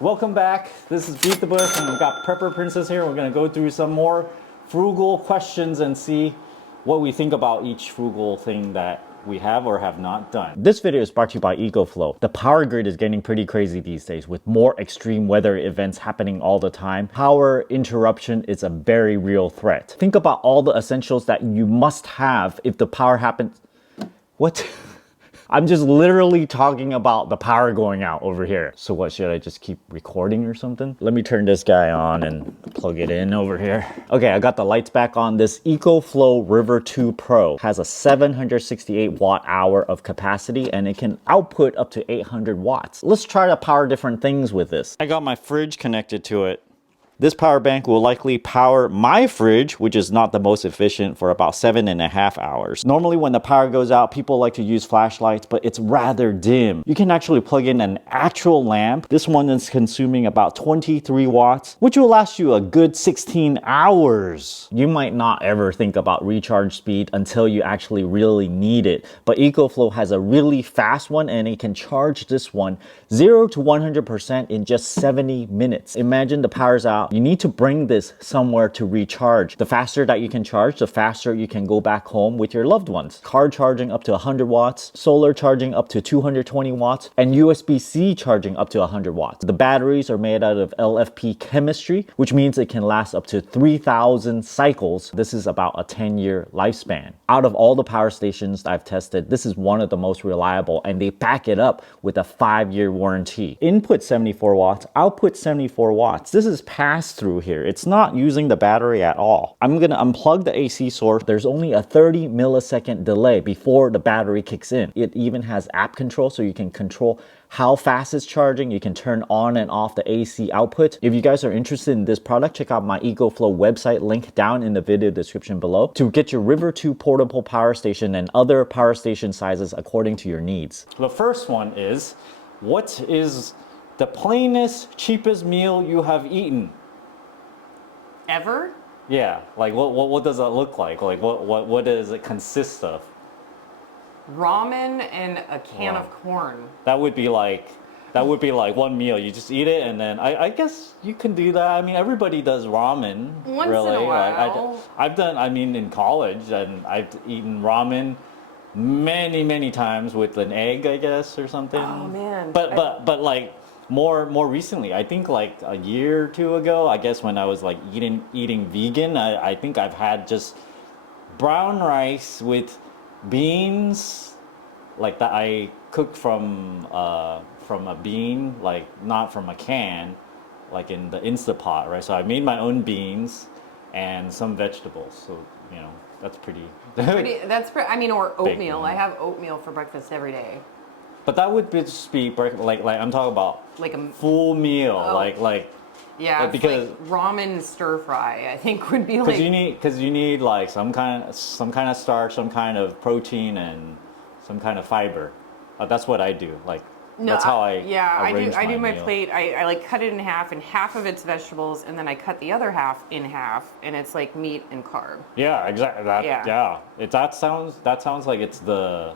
Welcome back. This is Beat the Bush, and we've got Prepper Princess here. We're gonna go through some more frugal questions and see what we think about each frugal thing that we have or have not done. This video is brought to you by Ecoflow. The power grid is getting pretty crazy these days with more extreme weather events happening all the time. Power interruption is a very real threat. Think about all the essentials that you must have if the power happens. What? I'm just literally talking about the power going out over here. So what, should I just keep recording or something? Let me turn this guy on and plug it in over here. Okay, I got the lights back on. This Ecoflow River 2 Pro has a 768 watt hour of capacity and it can output up to 800 watts. Let's try to power different things with this. I got my fridge connected to it. This power bank will likely power my fridge, which is not the most efficient, for about 7.5 hours. Normally when the power goes out, people like to use flashlights, but it's rather dim. You can actually plug in an actual lamp. This one is consuming about 23 watts, which will last you a good 16 hours. You might not ever think about recharge speed until you actually really need it, but Ecoflow has a really fast one and it can charge this one 0 to 100% in just 70 minutes. Imagine the power's out. You need to bring this somewhere to recharge. The faster that you can charge, the faster you can go back home with your loved ones. Car charging up to 100 watts, solar charging up to 220 watts, and USB-C charging up to 100 watts. The batteries are made out of LFP chemistry, which means it can last up to 3,000 cycles. This is about a 10-year lifespan. Out of all the power stations I've tested, this is one of the most reliable, and they back it up with a 5-year warranty. Input 74 watts, output 74 watts. This is pass-through here. It's not using the battery at all. I'm gonna unplug the AC source. There's only a 30 millisecond delay before the battery kicks in. It even has app control, so you can control how fast it's charging. You can turn on and off the AC output. If you guys are interested in this product, check out my Ecoflow website, link down in the video description below, to get your River 2 portable power station and other power station sizes according to your needs. The first one is, what is the plainest, cheapest meal you have eaten? Ever? Yeah, like what does that look like? Like what does it consist of? Ramen and a can of corn. That would be like one meal. You just eat it, and then I guess you can do that. I mean, everybody does ramen. Once really. in a while. Like, I've done. I mean, in college, and I've eaten ramen many times with an egg, I guess, or something. Oh man. But like more recently, I think like a year or two ago, I guess, when I was like eating vegan, I think I've had just brown rice with beans, like that I cooked from a bean, like not from a can, like in the Instapot, right? So I made my own beans and some vegetables. So, you know, that's pretty. I mean, or oatmeal. Big. I have oatmeal for breakfast every day. But that would just be like I'm talking about Like a full meal, like. Yeah, because like ramen stir fry, I think would be like. Because you need like some kind of starch, some kind of protein, and some kind of fiber. That's what I do. Like that's how I do my meal. plate. I like cut it in half, and half of it's vegetables, and then I cut the other half in half, and it's like meat and carb. Yeah, exactly. Yeah. That sounds like it's the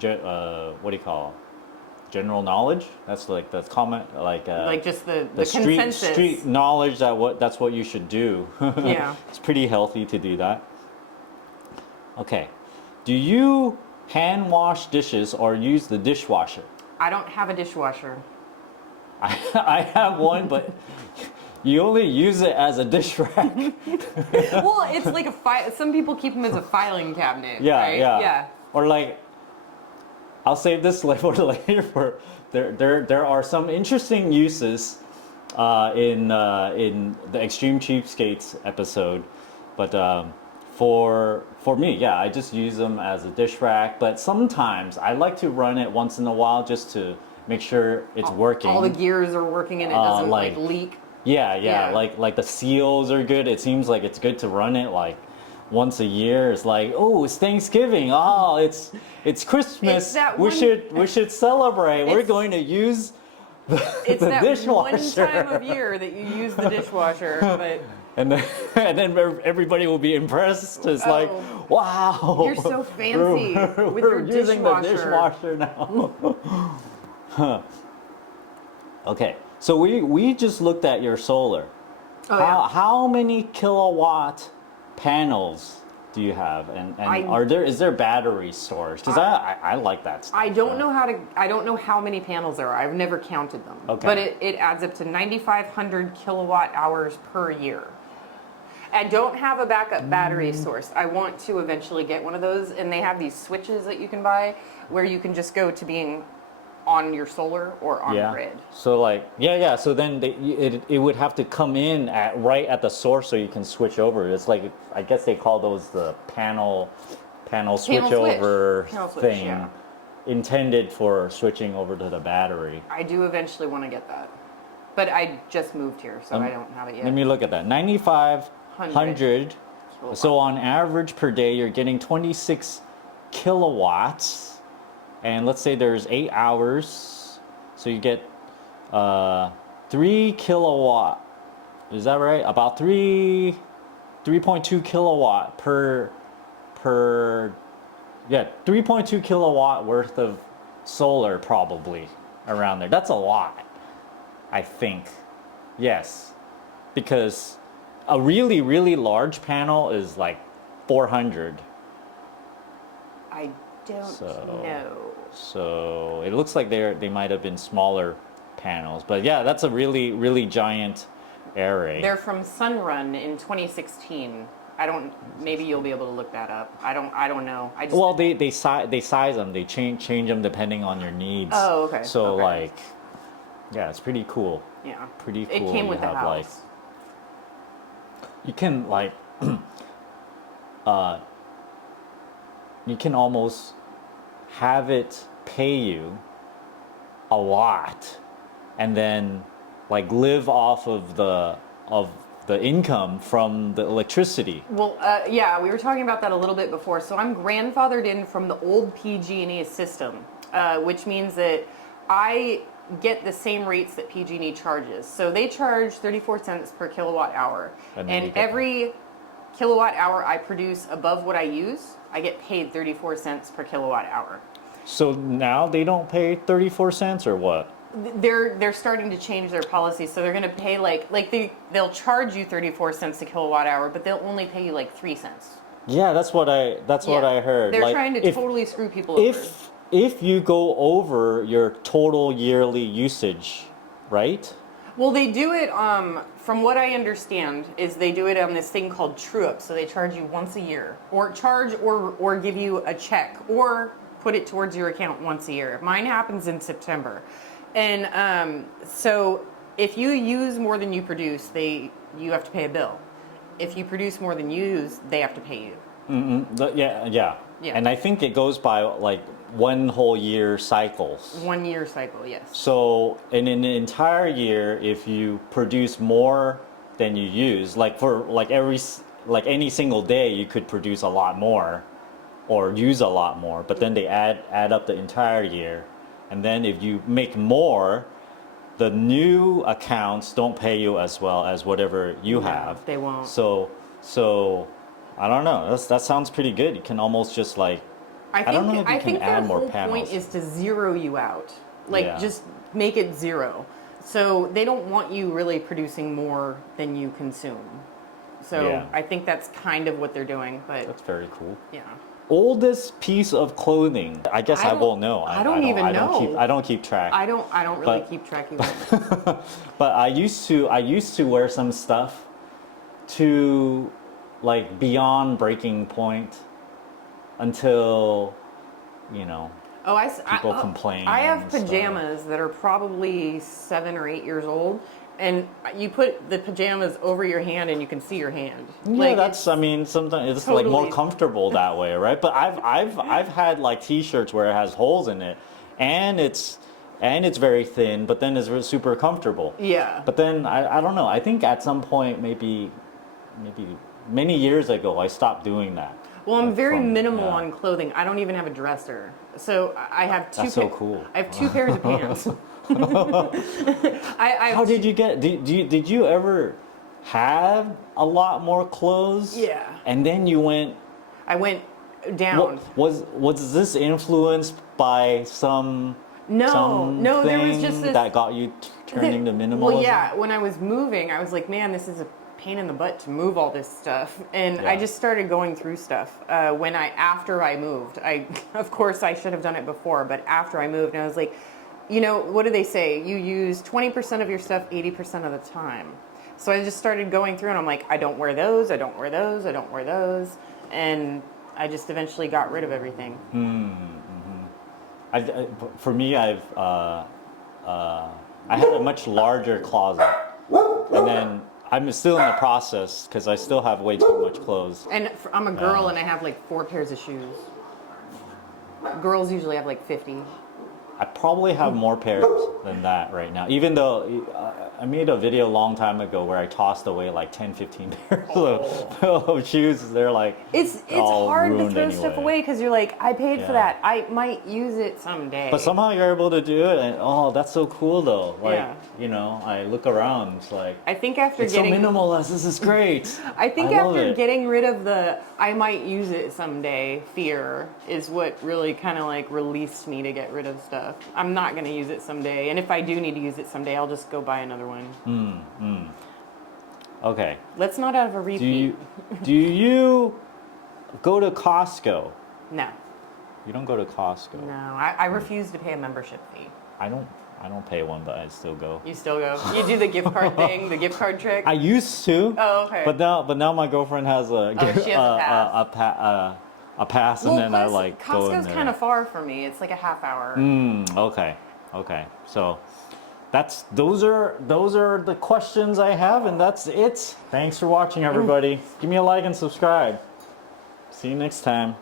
what do you call it? General knowledge. That's common, like just the consensus. Street knowledge that's what you should do. Yeah. It's pretty healthy to do that. Okay. Do you hand wash dishes or use the dishwasher? I don't have a dishwasher. I have one, but you only use it as a dish rack. Well, it's like some people keep them as a filing cabinet. Yeah, right? yeah. Or like, I'll save this for later. For there are some interesting uses in the Extreme Cheapskates episode, but for me, yeah, I just use them as a dish rack. But sometimes I like to run it once in a while just to make sure it's working. All the gears are working and it doesn't like leak. Yeah. Like the seals are good. It seems like it's good to run it like once a year. It's like, oh, it's Thanksgiving. Oh, it's Christmas. We should celebrate. We're going to use the dishwasher. It's that one time of year that you use the dishwasher, but. And then everybody will be impressed. It's like, wow, you're so fancy with we're your using the dishwasher now. Okay, So we just looked at your solar. Oh, yeah. How many kilowatt panels do you have, and is there battery storage? Because I like that stuff. I don't know I don't know how many panels there are. I've never counted them. Okay. But it adds up to 9,500 kilowatt hours per year. I don't have a backup battery source. I want to eventually get one of those, and they have these switches that you can buy where you can just go to being on your solar or on grid. So like so then it would have to come in right at the source so you can switch over. It's like, I guess they call those the panel switch over thing, yeah. intended for switching over to the battery. I do eventually want to get that, but I just moved here, so I don't have it yet. Let me look at that. 9,500. So on average per day, you're getting 26 kilowatts. And let's say there's 8 hours, so you get 3 kilowatt. Is that right? About 3.2 kilowatt per 3.2 kilowatt worth of solar, probably around there. That's a lot, I think. Yes, because a really, really large panel is like 400. I don't know. So it looks like they might have been smaller panels, but yeah, that's a really, really giant array. They're from Sunrun in 2016. Maybe you'll be able to look that up. I don't know. Well, they size them. They change them depending on your needs. Oh, okay. So okay. like, yeah, it's pretty cool. Yeah. Pretty cool. It came with the house. Like, you can like, you can almost have it pay you a lot, and then like live off of the income from the electricity. Well, yeah, we were talking about that a little bit before. So I'm grandfathered in from the old PG&E system, which means that I get the same rates that PG&E charges. So they charge 34 cents per kilowatt hour, and every kilowatt hour I produce above what I use, I get paid 34 cents per kilowatt hour. So now they don't pay 34 cents or what? They're starting to change their policy, so they're going to pay they'll charge you 34 cents a kilowatt hour, but they'll only pay you like 3 cents. Yeah, that's what I heard. They're trying to totally screw people over. If you go over your total yearly usage, right? Well, they do it, from what I understand, is they do it on this thing called true-up. So they charge you once a year, or give you a check, or put it towards your account once a year. Mine happens in September. And so if you use more than you produce, you have to pay a bill. If you produce more than you use, they have to pay you. Mm-hmm. Yeah. And I think it goes by like one whole year cycles. 1 year cycle, yes. So in an entire year, if you produce more than you use, like for like any single day, you could produce a lot more or use a lot more, but then they add up the entire year. And then if you make more, the new accounts don't pay you as well as whatever you have. They won't. So I don't know. That sounds pretty good. You can almost just like, I don't know if you can add more panels. Their whole point is to zero you out. Just make it zero. So they don't want you really producing more than you consume. So I think that's kind of what they're doing. But that's very cool. Yeah. Oldest piece of clothing. I guess I won't know. I don't even know. I don't keep track. I don't really keep track either. But I used to wear some stuff to like beyond breaking point until people complain. I have pajamas that are probably 7 or 8 years old, and you put the pajamas over your hand and you can see your hand. Yeah, sometimes it's totally, like more comfortable that way, right? But I've had like t-shirts where it has holes in it, and it's very thin, but then it's super comfortable. Yeah. But then I don't know. I think at some point maybe many years ago I stopped doing that. Well, I'm very minimal on clothing. I don't even have a dresser. So I have two. That's so cool. I have 2 pairs of pants. How did you get? Did you ever have a lot more clothes? Yeah. And then you went. I went down. Was this influenced by some No, there was just something this that got you turning to minimalism? Well, yeah, when I was moving, I was like, man, this is a pain in the butt to move all this stuff, and I Yeah. just started going through stuff. After I moved, of course I should have done it before, but after I moved, and I was like, you know, what do they say? You use 20% of your stuff 80% of the time. So I just started going through, and I'm like, I don't wear those, I don't wear those, I don't wear those, and I just eventually got rid of everything. For me, I had a much larger closet, and then I'm still in the process because I still have way too much clothes. And I'm a girl, and I have like 4 pairs of shoes. Girls usually have like 50. I probably have more pairs than that right now, even though I made a video a long time ago where I tossed away like 10, 15 pairs of shoes. They're like, It's all hard to ruined throw stuff anyway. away because you're like, I paid Yeah. for that. I might use it someday. But somehow you're able to do it, and oh, that's so cool though. Like, Yeah. you know, I look around, it's like, I think after it's getting so minimalist, this is great. I think love after it. getting rid of the I might use it someday fear is what really kind of like released me to get rid of stuff. I'm not going to use it someday, and if I do need to use it someday, I'll just go buy another one. Okay. Let's not have a repeat. Do you go to Costco? No, You don't go to Costco. no, I refuse to pay a membership fee. I don't pay one, but I still go. You still go. You do the gift card thing, the gift card trick. I used to. Oh, okay. But now my girlfriend has a she has a pass. a pass, and then I like go in Costco's there. kind of far for me. It's like a half hour. Okay. So those are the questions I have, and that's it. Thanks for watching, everybody. Give me a like and subscribe. See you next time.